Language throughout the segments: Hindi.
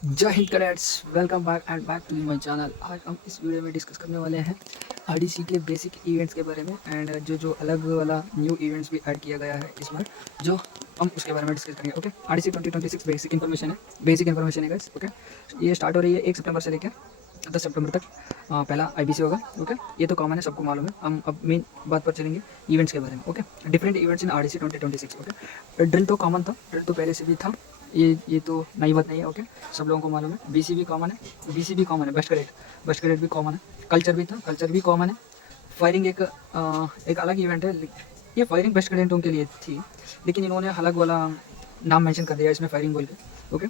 जय Hind cadets, welcome back and back to my channel. आज हम इस वीडियो में डिस्कस करने वाले हैं आरडीसी के बेसिक इवेंट्स के बारे में एंड जो अलग वाला न्यू इवेंट्स भी ऐड किया गया है इस बार, जो हम उसके बारे में डिस्कस करेंगे। ओके, आरडीसी 2026 बेसिक इन्फॉर्मेशन है गाइस। ओके, ये स्टार्ट हो रही है 1 सितंबर से लेकर 10 सितंबर तक। पहला आईबीसी होगा। ओके, ये तो कॉमन है, सबको मालूम है। हम अब मेन बात पर चलेंगे इवेंट्स के बारे में। Okay, different events in RDC 2026। Okay, drill तो कॉमन था, ड्रिल तो पहले से भी था, ये तो नई बात नहीं है। ओके, सब लोगों को मालूम है। बीसी भी कॉमन है, बीसी भी कॉमन है, बेस्ट कैडेट भी कॉमन है, कल्चर भी था, कल्चर भी कॉमन है। फायरिंग एक अलग इवेंट है। ये फायरिंग बेस्ट कैडेटों के लिए थी, लेकिन इन्होंने अलग वाला नाम मेंशन कर दिया इसमें, फायरिंग बोल के। ओके,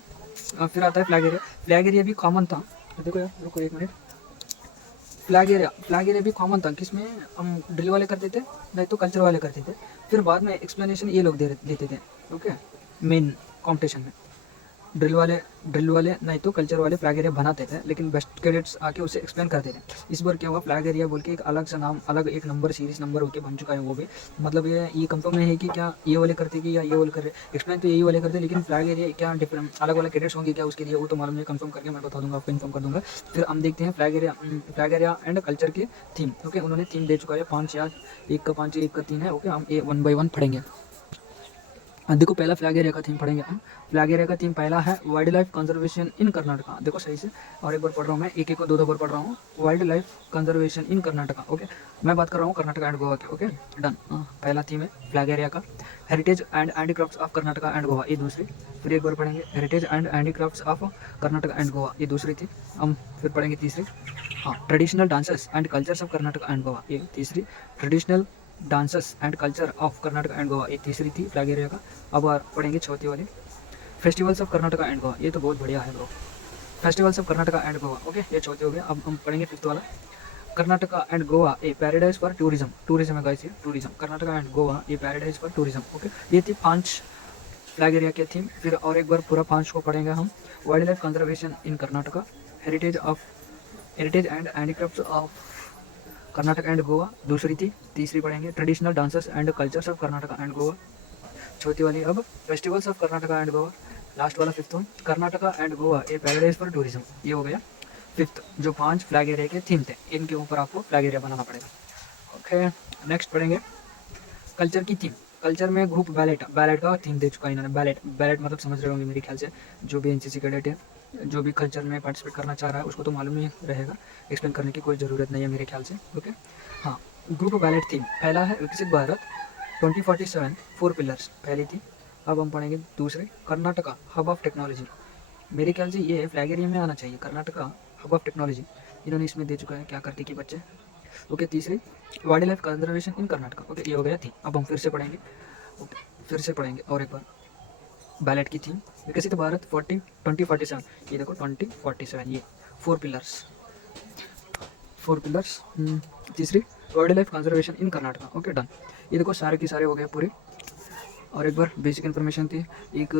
फिर आता है फ्लैग एरिया। फ्लैग एरिया भी कॉमन था। देखो यार, रुको एक मिनट। फ्लैग एरिया भी कॉमन था, किसमें हम ड्रिल वाले करते थे, नहीं तो कल्चर वाले करते थे। फिर बाद में एक्सप्लेनेशन ये लोग देते थे। ओके, मेन कॉम्पिटिशन में ड्रिल वाले नहीं तो कल्चर वाले फ्लैग एरिया बनाते थे, लेकिन बेस्ट कैडेट्स आके उसे एक्सप्लेन करते थे। इस बार क्या हुआ, फ्लैग एरिया बोल के एक अलग सा नाम, अलग एक नंबर, सीरीज नंबर होके बन चुका है वो भी। मतलब ये कंफर्म नहीं है कि क्या ये वाले करते कि या ये वाले कर रहे। एक्सप्लेन तो यही वाले करते, लेकिन फ्लैग एरिया क्या डिफरेंट अलग वाले कैडेट्स होंगे क्या उसके लिए, वो तो मालूम नहीं। कंफर्म करके मैं बता दूंगा, आपको इन्फॉर्म कर दूंगा। फिर हम देखते हैं फ्लैग एरिया एंड कल्चर के थीम। ओके, उन्होंने थीम दे चुका है 5 या 1 का 5 1 का 3 है। ओके, हम ये 1 बाय 1 पढ़ेंगे। देखो, पहला फ्लैग एरिया का थीम पढ़ेंगे हम। फ्लैग एरिया का थीम पहला है wild life conservation in Karnataka. देखो सही से, और एक बार पढ़ रहा हूँ मैं, एक को दो बार पढ़ रहा हूँ। Wild life conservation in Karnataka. Okay, मैं बात कर रहा हूँ कर्नाटका एंड गोवा की। Okay, done. पहला थीम है फ्लैग एरिया का heritage and handicrafts of Karnataka and Goa, ये दूसरी। फिर एक बार पढ़ेंगे heritage and handicrafts of Karnataka and Goa, ये दूसरी थी। हम फिर पढ़ेंगे तीसरी, हाँ, traditional dances and cultures of Karnataka and Goa, ये तीसरी। Traditional dances and culture of Karnataka and Goa, ये तीसरी थी फ्लैग एरिया का। अब पढ़ेंगे चौथी वाली, festivals of Karnataka and Goa. ये तो बहुत बढ़िया है bro, festivals of Karnataka and Goa. Okay, ये चौथी हो गया। अब हम पढ़ेंगे फिफ्थ वाला, Karnataka and Goa a paradise for tourism. Tourism है गाइस, ये tourism, Karnataka and Goa a paradise for tourism. Okay, ये थी 5 फ्लैग एरिया के थीम। फिर और एक बार पूरा 5 को पढ़ेंगे हम। Wildlife conservation in Karnataka, heritage and handicrafts of Karnataka and Goa, दूसरी थी। तीसरी पढ़ेंगे traditional dances and cultures of Karnataka and Goa, चौथी वाली। अब festivals of Karnataka and Goa, last वाला fifth one, Karnataka and Goa a paradise for tourism. ये हो गया फिफ्थ, जो 5 फ्लैग एरिया के थीम थे, इनके ऊपर आपको फ्लैग एरिया बनाना पड़ेगा। ओके, नेक्स्ट पढ़ेंगे कल्चर की थीम। कल्चर में ग्रुप बैलेट का थीम दे चुका है इन्होंने। बैलेट मतलब समझ रहे होंगे मेरे ख्याल से, जो भी एनसीसी कैडेट है, जो भी कल्चर में पार्टिसिपेट करना चाह रहा है, उसको तो मालूम नहीं रहेगा, एक्सप्लेन करने की कोई ज़रूरत नहीं है मेरे ख्याल से। ओके, हाँ, ग्रुप बैलेट थीम पहला है विकसित भारत 2047 4 पिलर्स, पहली थी। अब हम पढ़ेंगे दूसरे, कर्नाटका हब ऑफ टेक्नोलॉजी। मेरे ख्याल से ये फ्लैग एरिया में आना चाहिए, कर्नाटका हब ऑफ टेक्नोलॉजी, इन्होंने इसमें दे चुका है क्या करते कि बच्चे। ओके, तीसरी wildlife conservation in Karnataka. Okay, ये हो गया थी। अब हम फिर से पढ़ेंगे। ओके, फिर से पढ़ेंगे और एक बार बैलेट की थीम, विकसित भारत 2047। ये देखो 2047, ये 4 पिलर्स, 4 पिलर्स। तीसरी wildlife conservation in Karnataka. Okay, done. ये देखो सारे के सारे हो गए पूरे। और एक बार बेसिक इन्फॉर्मेशन थी, एक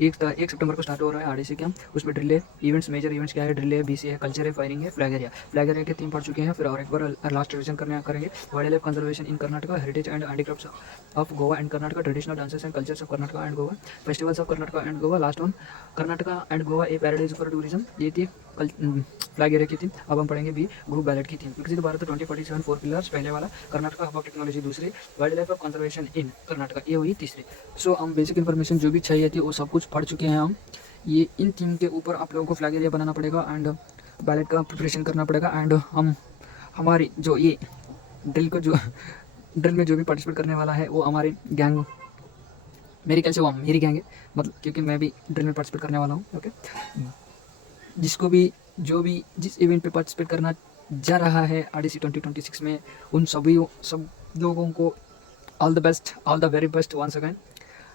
1 सितंबर को स्टार्ट हो रहा है आरडीसी कैंप। उसमें ड्रिल है, इवेंट्स, मेजर इवेंट्स क्या है, ड्रिल है, बीसी है, कल्चर है, फायरिंग है, फ्लैग एरिया के 3 पढ़ चुके हैं। फिर और एक बार लास्ट रिविजन करेंगे। Wild life conservation in Karnataka, heritage and handicrafts of Goa and Karnataka, traditional dances and cultures of Karnataka and Goa, festivals of Karnataka and Goa, last one Karnataka and Goa a paradise for tourism. ये थी फ्लैग एरिया की थी। अब हम पढ़ेंगे भी ग्रुप बैलेट की थी, विकसित भारत 2047 4 पिलर्स, पहले वाला, कर्नाटका हब ऑफ टेक्नोलॉजी दूसरी, wild life of conservation in Karnataka, ये हुई तीसरी। सो हम बेसिक इन्फॉर्मेशन जो भी चाहिए थी वो सब कुछ पढ़ चुके हैं हम। ये इन थीम के ऊपर आप लोगों को फ्लैग एरिया बनाना पड़ेगा एंड बैलेट का प्रिपरेशन करना पड़ेगा। एंड हम हमारी जो ये ड्रिल में जो भी पार्टिसिपेट करने वाला है वो हमारी गैंग, मेरे ख्याल से वो मेरी गैंग है, मतलब क्योंकि मैं भी ड्रिल में पार्टिसिपेट करने वाला हूँ। ओके, जिसको भी जो भी जिस इवेंट पे पार्टिसिपेट करना जा रहा है आरडीसी 2026 में, उन सब लोगों को all the best, all the very best once again.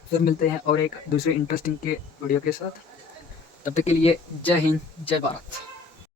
फिर मिलते हैं और एक दूसरे इंटरेस्टिंग के वीडियो के साथ। तब तक के लिए जय हिंद, जय भारत।